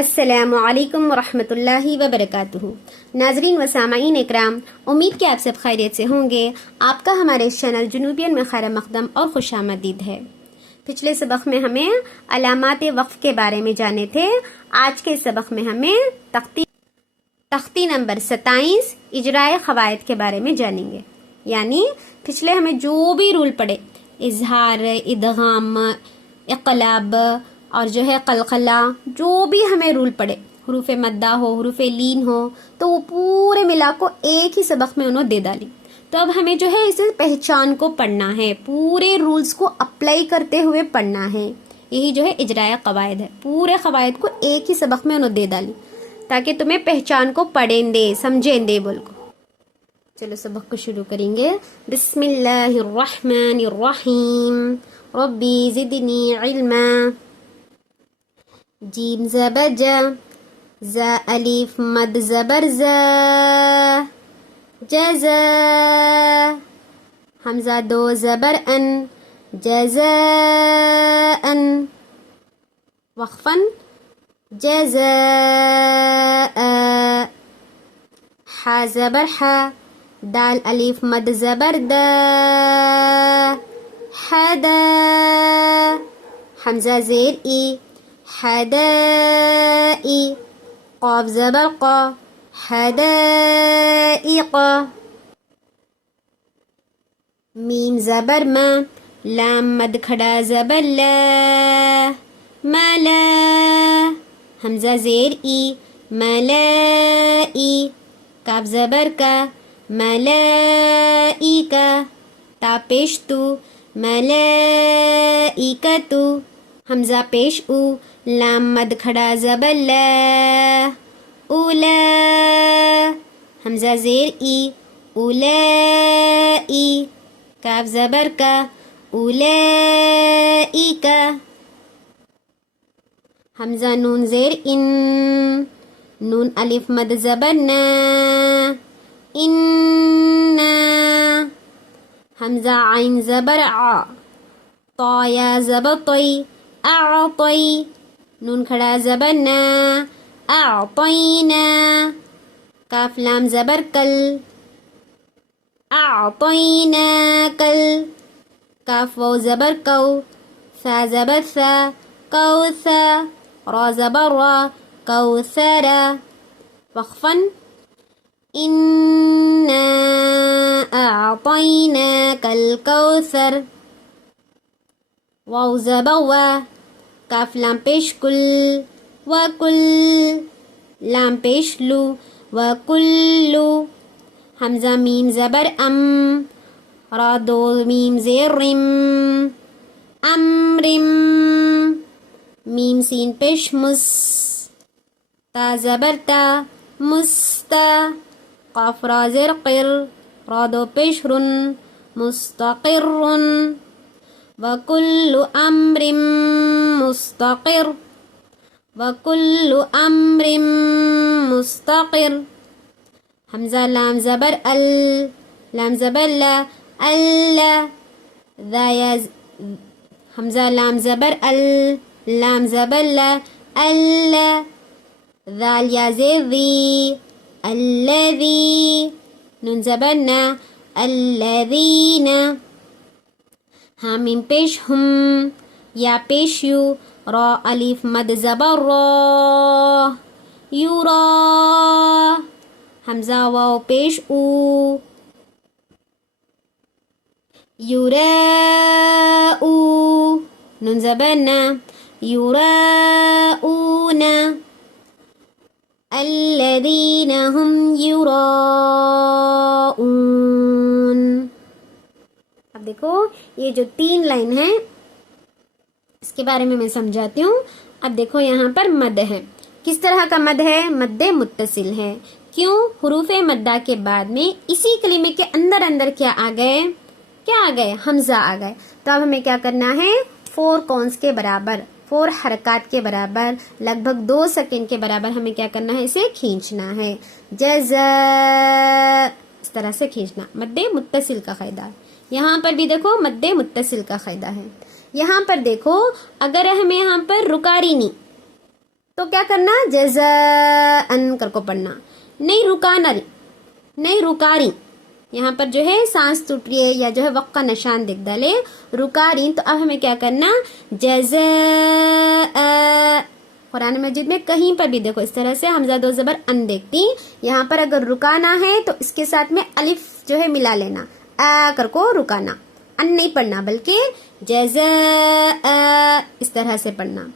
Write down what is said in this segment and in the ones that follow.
السلام علیکم ورحمۃ اللہ وبرکاتہ۔ ناظرین و سامعین اکرام، امید کہ آپ سب خیریت سے ہوں گے۔ آپ کا ہمارے اس چینل جنوبین میں خیر مقدم اور خوش آمدید ہے۔ پچھلے سبق میں ہمیں علامات وقف کے بارے میں جانے تھے۔ آج کے سبق میں ہمیں تختی نمبر 27 اجرائے قواعد کے بارے میں جانیں گے۔ یعنی پچھلے ہمیں جو بھی رول پڑے، اظہار، ادغام، اقلاب اور جو ہے قلقلہ، جو بھی ہمیں رول پڑے، حروف مدہ ہو، حروف لین ہو، تو وہ پورے ملا کو ایک ہی سبق میں انہوں دے ڈالی۔ تو اب ہمیں جو ہے اسے پہچان کو پڑھنا ہے، پورے رولز کو اپلائی کرتے ہوئے پڑھنا ہے۔ یہی جو ہے اجرائے قواعد ہے، پورے قواعد کو ایک ہی سبق میں انہوں دے ڈالی تاکہ تمہیں پہچان کو پڑھیں دے، سمجھیں دے بول کو۔ چلو سبق کو شروع کریں گے۔ بسم اللہ الرحمن الرحیم، ربی زدنی علما۔ جیم زبر جا، زا الف مد زبر زا، جزا، حمزہ دو زبر ان، جزاء، وقفاً جزاء، حا زبر حا، دال الف مد زبر دا، حدا، حمزہ زیر ای، حدائی، قاف زبر قا، حدائق، میم زبر ما، لام مد کھڑا زبر لا، ملا، حمزہ زیر ای، ملائی، کاف زبر کا، ملائکہ، تا پیش تو، ملائکتو، حمزہ پیش او، لام مد کھڑا زبر لا، اولا، حمزہ زیر ای، اولائی، کاف زبر کا، اولائکا، حمزہ نون زیر ان، نون الف مد زبر نا، اننا، حمزہ عین زبر ع، طا یا زبر طی، اعطی، نون کھڑا زبر نا، اعطینا، کاف لام زبر کل، اعطینا کل، کاف واو زبر کو، ثا زبر ثا، کوثا، را زبر را، کوثرا، وقفاً انا اعطیناک الکوثر، واو زبر وا، کاف لام پیش کل، وکل، لام پیش لو، وکلو، حمزہ میم زبر ام، را دو میم زیر رم، امرم، میم سین پیش مس، تا زبر تا، مستا، قاف را زیر قر، را دو پیش رن، مستقر، وکل امر مستقر، وکل امر مستقر، حمزہ لام زبر ال، لام زبر لا، اللہ، حمزہ لام زبر ال، لام زبر لا، اللہ، ذال یا زیر ذی، الذی، نون زبر نا، الذین، حامیم پیش ہم، یا پیش یو، را الف مد زبر را، یورا، حمزہ واو پیش او، یوراؤ، نون زبر نا، یوراؤنا، الذین هم یراؤون۔ اب دیکھو یہ جو 3 لائن ہے اس کے بارے میں سمجھاتی ہوں۔ اب دیکھو یہاں پر مد ہے، کس طرح کا مد ہے؟ مد متصل ہے۔ کیوں؟ حروف مدہ کے بعد میں اسی کلمے کے اندر کیا آ گئے؟ حمزہ آ گئے۔ تو اب ہمیں کیا کرنا ہے؟ 4 کونس کے برابر، 4 حرکات کے برابر، لگ بھگ 2 سیکنڈ کے برابر ہمیں کیا کرنا ہے؟ اسے کھینچنا ہے، جزا، اس طرح سے کھینچنا۔ مد متصل کا قاعدہ، یہاں پر بھی دیکھو مد متصل کا قاعدہ ہے۔ یہاں پر دیکھو اگر ہمیں یہاں پر رکاری نہیں तो क्या करना, जज़अन कर को पढ़ना। नहीं रुकारी, यहाँ पर जो है सांस टूट रही है या जो है वक्त का निशान दिख डाले, रुकारी, तो अब हमें क्या करना, जज़अ। कुरान मजीद में कहीं पर भी देखो इस तरह से हमजा दो जबर अन देखती, यहाँ पर अगर रुकाना है तो इसके साथ में अलिफ जो है मिला लेना, आ कर को रुकाना, अन नहीं पढ़ना बल्कि जज़अ इस तरह से पढ़ना।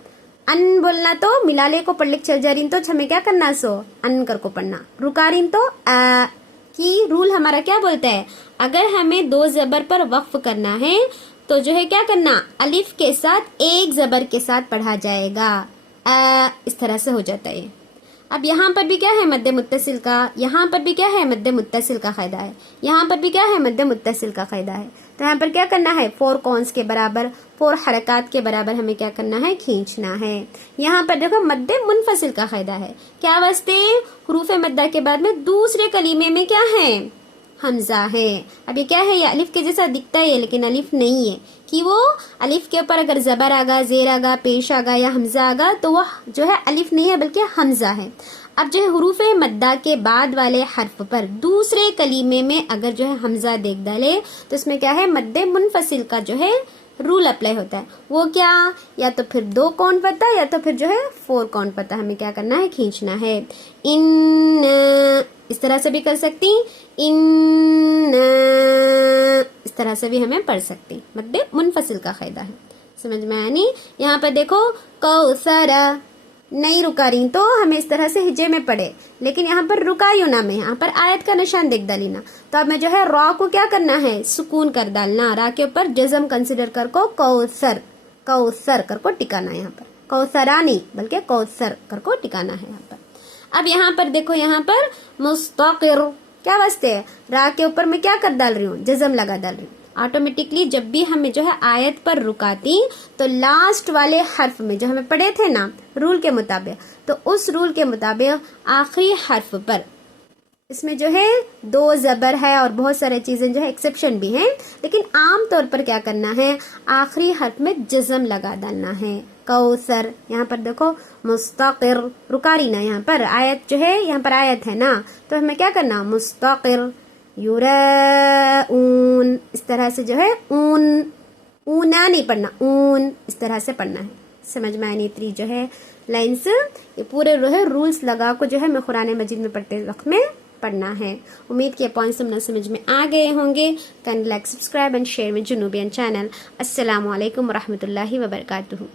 अन बोलना तो मिलाले को पढ़ लिख चल जा रही तो हमें क्या करना, सो अन कर को पढ़ना। रुका रही तो आ की रूल हमारा क्या बोलता है, अगर हमें दो जबर पर वक्फ करना है तो जो है क्या करना, अलिफ के साथ एक जबर के साथ पढ़ा जाएगा, आ इस तरह से हो जाता है। अब यहाँ पर भी क्या है, मद्दे मुत्तसिल का, यहाँ पर भी क्या है, मद्दे मुत्तसिल का कायदा है, यहाँ पर भी क्या है, मद्दे मुत्तसिल का कायदा है। तो यहाँ पर क्या करना है, 4 कॉन्स के बराबर, 4 हरकत के बराबर हमें क्या करना है, खींचना है। यहाँ पर देखो मद्दे मुनफसिल का कायदा है, क्या वास्ते, हुरूफ मद्दा के बाद में दूसरे कलीमे में क्या है, हमजा है। अब ये क्या है, ये अलिफ के जैसा दिखता है लेकिन अलिफ नहीं है, कि वो अलिफ के ऊपर अगर जबर आगा, जेर आगा, पेश आगा या हमजा आगा तो वह जो है अलिफ नहीं है बल्कि हमजा है। अब जो है हुरूफ मद्दा के बाद वाले हर्फ पर दूसरे कलीमे में अगर जो है हमजा देख डाले तो इसमें क्या है, मद्दे मुनफसिल का जो है रूल अप्लाई होता है। वो क्या, या तो फिर 2 कौन पता या तो फिर जो है 4 कौन पता, हमें क्या करना है, खींचना है। इन इस तरह से भी कर सकती, इन इस तरह से भी हमें पढ़ सकती, मद्दे मुनफसिल का कायदा है। समझ में आया नहीं। यहाँ पर देखो कौसरा, नहीं रुका रही तो हमें इस तरह से हिजे में पढ़े, लेकिन यहाँ पर रुकायु ना में यहाँ पर आयत का निशान देख डालीना, तो अब मैं जो है रॉ को क्या करना है, सुकून कर डालना, रा के ऊपर जज़म कंसिडर कर को कौसर, कौसर कर को टिकाना, यहाँ पर कौसरा नहीं बल्कि कौसर कर को टिकाना है यहाँ पर। अब यहाँ पर देखो, यहाँ पर मुस्तकिर क्या वास्ते है, रा के ऊपर मैं क्या कर डाल रही हूँ, जज़म लगा डाल रही हूँ। ऑटोमेटिकली जब भी हमें जो है आयत पर रुकाती तो लास्ट वाले हर्फ में जो हमें पढ़े थे ना रूल के मुताबिक, तो उस रूल के मुताबिक आखिरी हर्फ पर इसमें जो है 2 जबर है और बहुत सारे चीजें जो है एक्सेप्शन भी हैं, लेकिन आम तौर पर क्या करना है, आखिरी हर्फ में जज़म लगा डालना है। कौसर, यहाँ पर देखो मुस्तकिर, रुका रही ना, यहाँ पर आयत जो है, यहाँ पर आयत है ना, तो हमें क्या करना, मुस्तकिर, युराऊन इस तरह से जो है, ऊन, ऊना नहीं पढ़ना, ऊन इस तरह से पढ़ना है। समझ में आनी इतनी जो है लाइन्स, ये पूरे जो है रूल्स लगा को जो है मैं कुरान मजीद में पढ़ते वक्त में पढ़ना है। उम्मीद के पॉइंट्स तुमने समझ में आ गए होंगे। Can like, subscribe and share with जुनूबियन चैनल। अस्सलामु अलैकुम व रहमतुल्लाहि व बरकातुहू।